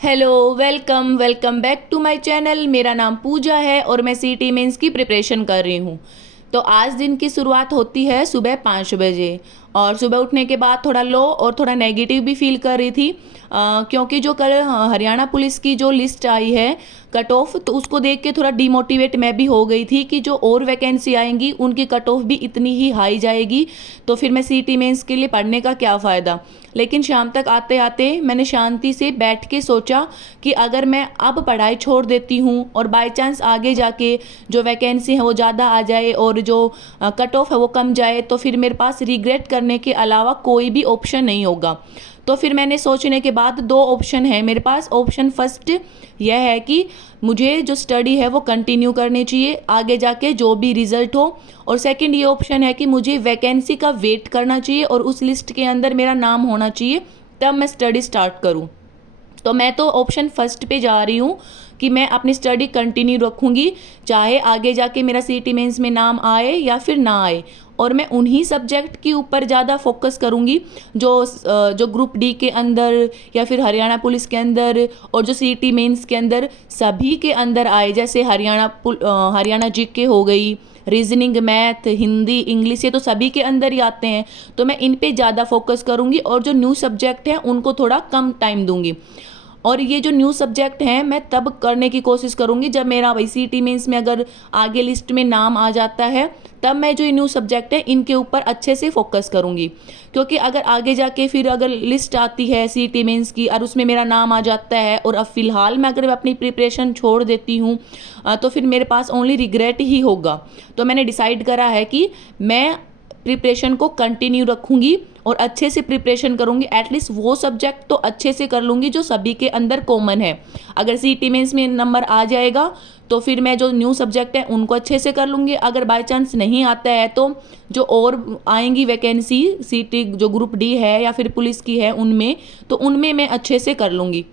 Hello, welcome welcome back to my channel. मेरा नाम पूजा है और मैं सीटी मेंस की प्रिपरेशन कर रही हूँ। तो आज दिन की शुरुआत होती है सुबह 5 बजे और सुबह उठने के बाद थोड़ा लो और थोड़ा नेगेटिव भी फील कर रही थी, क्योंकि जो कल हरियाणा पुलिस की जो लिस्ट आई है कट ऑफ, तो उसको देख के थोड़ा डिमोटिवेट मैं भी हो गई थी कि जो और वैकेंसी आएंगी उनकी कट ऑफ भी इतनी ही हाई जाएगी, तो फिर मैं सीटी मेंस के लिए पढ़ने का क्या फ़ायदा। लेकिन शाम तक आते आते मैंने शांति से बैठ के सोचा कि अगर मैं अब पढ़ाई छोड़ देती हूँ और बाय चांस आगे जाके जो वैकेंसी है वो ज़्यादा आ जाए और जो कट ऑफ है वो कम जाए, तो फिर मेरे पास रिग्रेट करने के अलावा कोई भी ऑप्शन नहीं होगा। तो फिर मैंने सोचने के बाद दो ऑप्शन है मेरे पास। ऑप्शन फर्स्ट यह है कि मुझे जो स्टडी है वो कंटिन्यू करनी चाहिए आगे जाके जो भी रिजल्ट हो, और सेकंड ये ऑप्शन है कि मुझे वैकेंसी का वेट करना चाहिए और उस लिस्ट के अंदर मेरा नाम होना चाहिए, तब मैं स्टडी स्टार्ट करूँ। तो मैं तो ऑप्शन फर्स्ट पे जा रही हूँ कि मैं अपनी स्टडी कंटिन्यू रखूँगी, चाहे आगे जाके मेरा सीटी मेंस में नाम आए या फिर ना आए। और मैं उन्हीं सब्जेक्ट के ऊपर ज़्यादा फोकस करूँगी जो ग्रुप डी के अंदर या फिर हरियाणा पुलिस के अंदर और जो सीटी मेंस के अंदर सभी के अंदर आए, जैसे हरियाणा जीके हो गई, रीजनिंग, मैथ, हिंदी, इंग्लिश, ये तो सभी के अंदर ही आते हैं। तो मैं इन पे ज़्यादा फोकस करूँगी और जो न्यू सब्जेक्ट हैं उनको थोड़ा कम टाइम दूंगी। और ये जो न्यू सब्जेक्ट हैं मैं तब करने की कोशिश करूँगी जब मेरा वही सीटी मेंस में अगर आगे लिस्ट में नाम आ जाता है, तब मैं जो ये न्यू सब्जेक्ट है इनके ऊपर अच्छे से फोकस करूँगी। क्योंकि अगर आगे जाके फिर अगर लिस्ट आती है सीटी मेंस की और उसमें मेरा नाम आ जाता है और अब फिलहाल मैं अगर अपनी प्रिपरेशन छोड़ देती हूँ, तो फिर मेरे पास ओनली रिग्रेट ही होगा। तो मैंने डिसाइड करा है कि मैं प्रिपरेशन को कंटिन्यू रखूँगी और अच्छे से प्रिपरेशन करूँगी। एटलीस्ट वो सब्जेक्ट तो अच्छे से कर लूँगी जो सभी के अंदर कॉमन है। अगर सीटी मेंस में नंबर आ जाएगा तो फिर मैं जो न्यू सब्जेक्ट है उनको अच्छे से कर लूँगी। अगर बाय चांस नहीं आता है तो जो और आएंगी वैकेंसी सीटी जो ग्रुप डी है या फिर पुलिस की है उनमें, तो उनमें मैं अच्छे से कर लूँगी।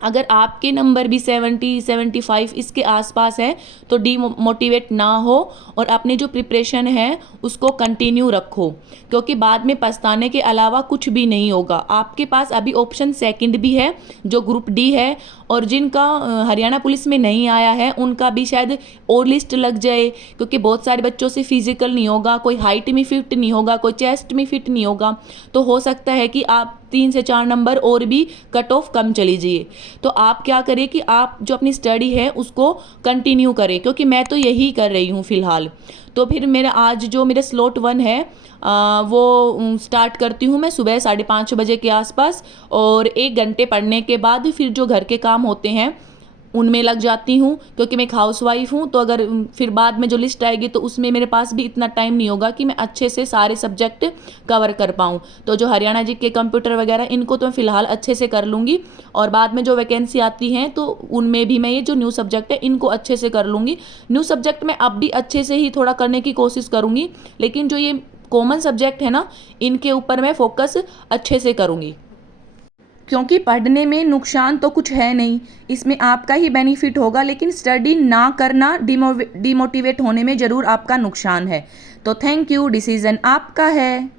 अगर आपके नंबर भी 70-75 इसके आसपास है तो डीमोटिवेट ना हो और अपनी जो प्रिपरेशन है उसको कंटिन्यू रखो, क्योंकि बाद में पछताने के अलावा कुछ भी नहीं होगा। आपके पास अभी ऑप्शन सेकंड भी है जो ग्रुप डी है, और जिनका हरियाणा पुलिस में नहीं आया है उनका भी शायद और लिस्ट लग जाए, क्योंकि बहुत सारे बच्चों से फिजिकल नहीं होगा, कोई हाइट में फिट नहीं होगा, कोई चेस्ट में फिट नहीं होगा, तो हो सकता है कि आप 3 से 4 नंबर और भी कट ऑफ कम चली जाइए। तो आप क्या करें कि आप जो अपनी स्टडी है उसको कंटिन्यू करें, क्योंकि मैं तो यही कर रही हूँ फिलहाल। तो फिर मेरा आज जो मेरा स्लॉट 1 है वो स्टार्ट करती हूँ मैं सुबह 5:30 बजे के आसपास, और 1 घंटे पढ़ने के बाद फिर जो घर के काम होते हैं उनमें लग जाती हूँ, क्योंकि मैं एक हाउसवाइफ हूँ। तो अगर फिर बाद में जो लिस्ट आएगी तो उसमें मेरे पास भी इतना टाइम नहीं होगा कि मैं अच्छे से सारे सब्जेक्ट कवर कर पाऊँ। तो जो हरियाणा जी के कंप्यूटर वगैरह इनको तो मैं फ़िलहाल अच्छे से कर लूँगी, और बाद में जो वैकेंसी आती हैं तो उनमें भी मैं ये जो न्यू सब्जेक्ट है इनको अच्छे से कर लूँगी। न्यू सब्जेक्ट में अब भी अच्छे से ही थोड़ा करने की कोशिश करूँगी, लेकिन जो ये कॉमन सब्जेक्ट है ना इनके ऊपर मैं फोकस अच्छे से करूँगी, क्योंकि पढ़ने में नुकसान तो कुछ है नहीं, इसमें आपका ही बेनिफिट होगा। लेकिन स्टडी ना करना, डिमोटिवेट होने में ज़रूर आपका नुकसान है। तो थैंक यू, डिसीज़न आपका है।